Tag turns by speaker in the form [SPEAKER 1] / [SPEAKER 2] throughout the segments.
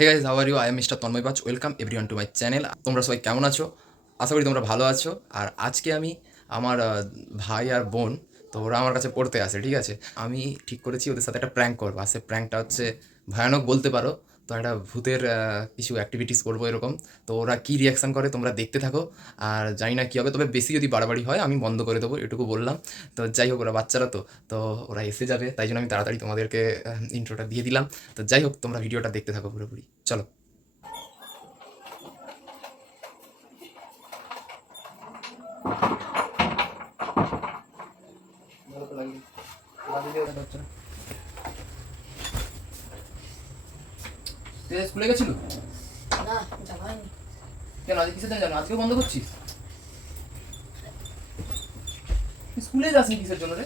[SPEAKER 1] Hey guys how are you I am mister Tanmay Pach welcome everyone to my channel তোমরা সবাই কেমন আছো? আশা করি তোমরা ভালো আছো। আর আজকে আমি আমার ভাই আর বোন, তো ওরা আমার কাছে পড়তে আসে, ঠিক আছে? আমি ঠিক করেছি, ওদের সাথে একটা প্র্যাঙ্ক করব। আর সে প্র্যাঙ্কটা হচ্ছে ভয়ানক বলতে পারো। তো একটা ভূতের কিছু অ্যাক্টিভিটিস করব এরকম। তো ওরা কী রিয়াকশান করে তোমরা দেখতে থাকো। আর জানি না কী হবে, তবে বেশি যদি বাড়াবাড়ি হয়, আমি বন্ধ করে দেবো, এটুকু বললাম। তো যাই হোক, ওরা বাচ্চারা তো তো ওরা এসে যাবে, তাই জন্য আমি তাড়াতাড়ি তোমাদেরকে ইন্ট্রোটা দিয়ে দিলাম। তো যাই হোক, তোমরা ভিডিওটা দেখতে থাকো পুরোপুরি। চলো। স্কুলে গেছিল?
[SPEAKER 2] না যাওয়া হয়নি।
[SPEAKER 1] কেন আজকে কিসের জন্য জানো আজকেও বন্ধ করছিস? তুই স্কুলে যাসনি কিসের জন্য রে?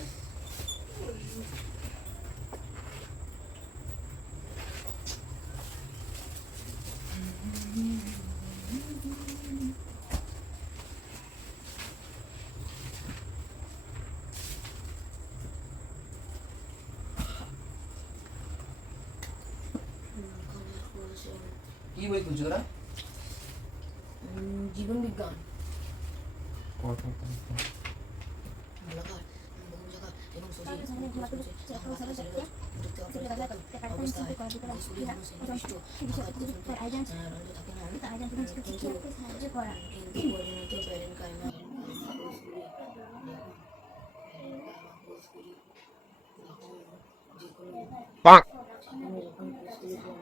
[SPEAKER 1] কি বই খুলছো তোরা
[SPEAKER 2] উম, জীবন বিজ্ঞান ভালো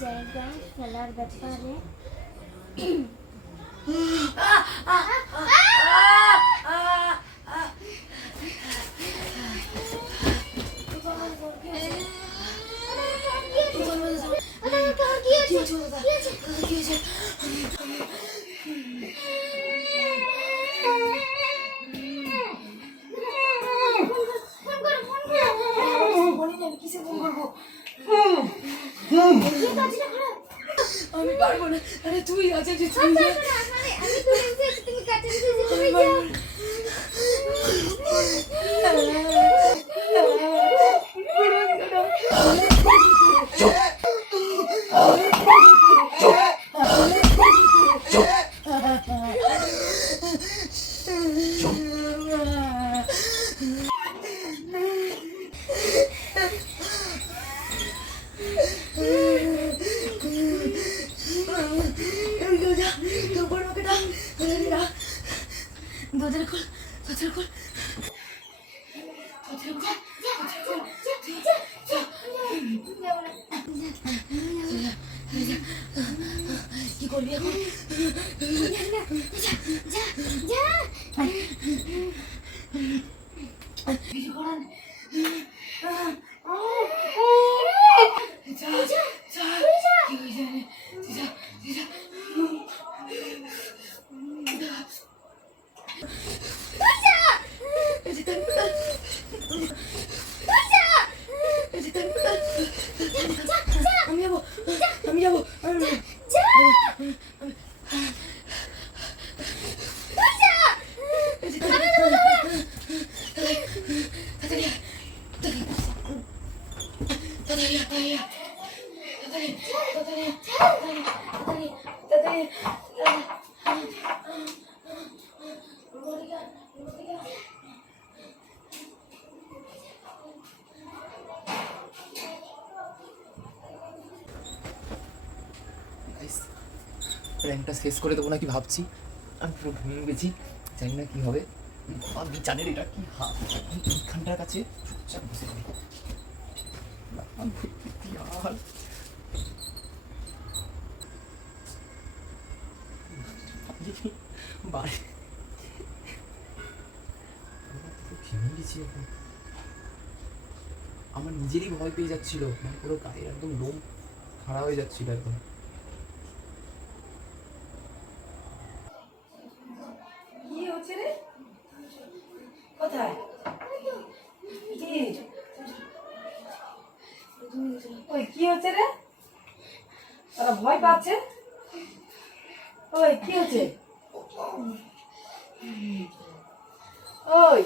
[SPEAKER 2] জায়গা এবং সজি অবস্থায় স্কুলে মানুষ নির্দিষ্ট আমি পারব না আরে তুই আছে যে তুই যা। আমি পারব না। এই 들고 더 들고 이걸 왜 그래? 야, 야, 야, 야.
[SPEAKER 1] প্র্যাঙ্কটা শেষ করে দেবো নাকি ভাবছি? আমি পুরো ঘুমিয়ে গেছি, জানি না কি হবে। আমি জানের এটা কি হাত। এইখানটার কাছে চুপচাপ বসে আমার নিজেরই ভয় পেয়ে যাচ্ছিল মানে পুরো গায়ে একদম লোম খারাপ হয়ে যাচ্ছিল একদম
[SPEAKER 3] কি হচ্ছে রে কোথায় কি হচ্ছে রে? তারা ভয় পাচ্ছে? ওই, কি হচ্ছে? ওই,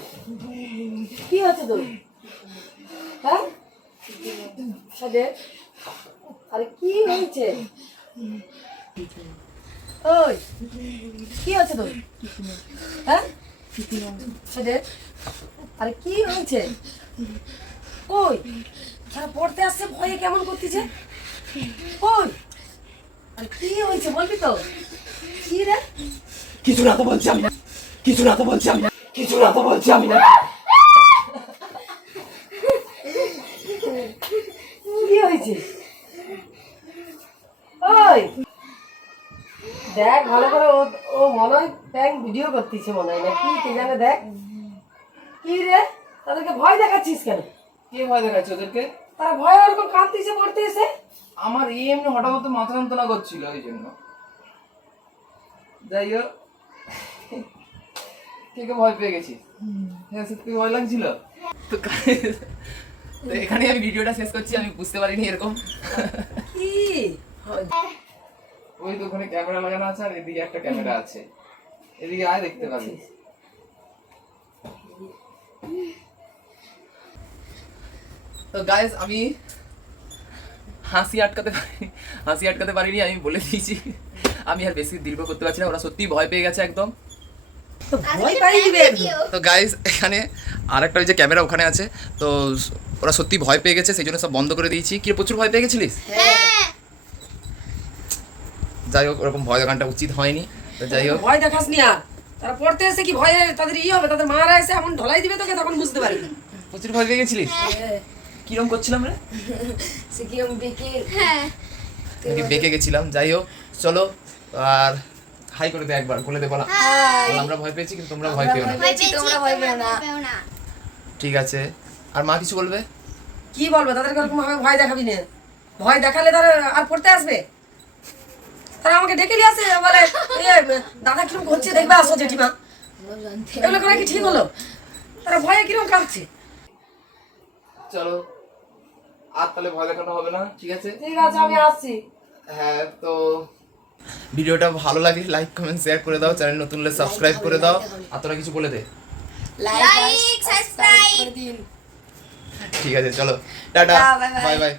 [SPEAKER 3] কি হচ্ছে তোর? হ্যাঁ? আরে, কি হয়েছে? ওই, কি হচ্ছে তোর? হ্যাঁ? আরে, কি হয়েছে? ওই তারা পড়তে আসছে ভয়ে কেমন করতেছে? ওই আরে কি হয়েছে বলবি তো? কি রে?
[SPEAKER 4] কিছু না তো বলছি আমি না। কিছু না তো বলছি আমি না। কিছু না তো বলছি আমি না।
[SPEAKER 3] কি হয়েছে? ওই দেখ ভালো করে ও ও মনে হয় ব্যাংক ভিডিও করতেছে মনে হয় না কি কে জানে দেখ। কি রে? তাদেরকে ভয় দেখাচ্ছিস কেন?
[SPEAKER 4] কে ভয় দেখাচ্ছে ওদেরকে?
[SPEAKER 3] তারা ভয় ওরকম কাঁদতেছে পড়তে এসে
[SPEAKER 4] আমার এই এমনি হঠাৎ হঠাৎ মাথা যন্ত্রণা করছিল ওই জন্য। যাই হোক কে কে ভয় পেয়ে গেছিস হ্যাঁ সত্যি ভয় লাগছিল?
[SPEAKER 1] তো তো এখানে আমি ভিডিওটা শেষ করছি আমি বুঝতে পারিনি এরকম।
[SPEAKER 3] কি?
[SPEAKER 4] ওই তো ওখানে ক্যামেরা লাগানো আছে আর এদিকে একটা ক্যামেরা আছে। এদিকে আয় দেখতে পাবি।
[SPEAKER 1] তো গাইজ আমি হাসি আটকাতে পারি হাসি আটকাতে পারিনি আমি বলে দিয়েছি। আমি আর বেশি দীর্ঘ করতে পারছি না ওরা সত্যি ভয় পেয়ে গেছে একদম।
[SPEAKER 3] তো ভয় পাইয়ে
[SPEAKER 1] তো গাইজ এখানে আর একটা ওই যে ক্যামেরা ওখানে আছে তো ওরা সত্যি ভয় পেয়ে গেছে সেই জন্য সব বন্ধ করে দিয়েছি। কি প্রচুর ভয় পেয়ে গেছিলিস?
[SPEAKER 2] হ্যাঁ।
[SPEAKER 1] যাই হোক ওরকম ভয় দেখানটা উচিত হয়নি। তো যাই হোক।
[SPEAKER 3] ভয় দেখাস নি তারা পড়তে এসে কি ভয়ে তাদের ই হবে? তাদের মারা এসে এমন ঢলাই দিবে তোকে তখন বুঝতে পারবি।
[SPEAKER 1] প্রচুর ভয় পেয়ে গেছিলিস? কিরম করছিলাম রে?
[SPEAKER 3] সে কিরম বেঁকে
[SPEAKER 2] হ্যাঁ।
[SPEAKER 1] বেঁকে গেছিলাম যাই হোক চলো আর হাই করে দে একবার বলে দে বলা। আমরা ভয় পেয়েছি কিন্তু তোমরা ভয় পেও না।
[SPEAKER 2] ভয় পেয়েছি তোমরা ভয় পেও না।
[SPEAKER 1] ঠিক আছে। আর মা কিছু বলবে?
[SPEAKER 3] কি বলবে? তাদেরকে ওরকম ভাবে ভয় দেখাবি না। ভয় দেখালে তারা আর পড়তে আসবে? তারা আমাকে ডেকে নিয়ে আসে বলে দাদা কীরকম করছে? দেখবে আসো জেঠিমা। এগুলো করা কি ঠিক হলো? তারা ভয়ে কীরকম কাঁদছে?
[SPEAKER 4] চলো আর তাহলে ভয় দেখানো হবে না ঠিক আছে?
[SPEAKER 3] ঠিক আছে আমি আসছি।
[SPEAKER 4] হ্যাঁ তো
[SPEAKER 1] ভিডিওটা ভালো লাগে লাইক কমেন্ট শেয়ার করে দাও চ্যানেল নতুন হলে সাবস্ক্রাইব করে দাও। আর তোরা কিছু বলে দে।
[SPEAKER 2] লাইক সাবস্ক্রাইব
[SPEAKER 1] ঠিক আছে চলো। টাটা. Bye bye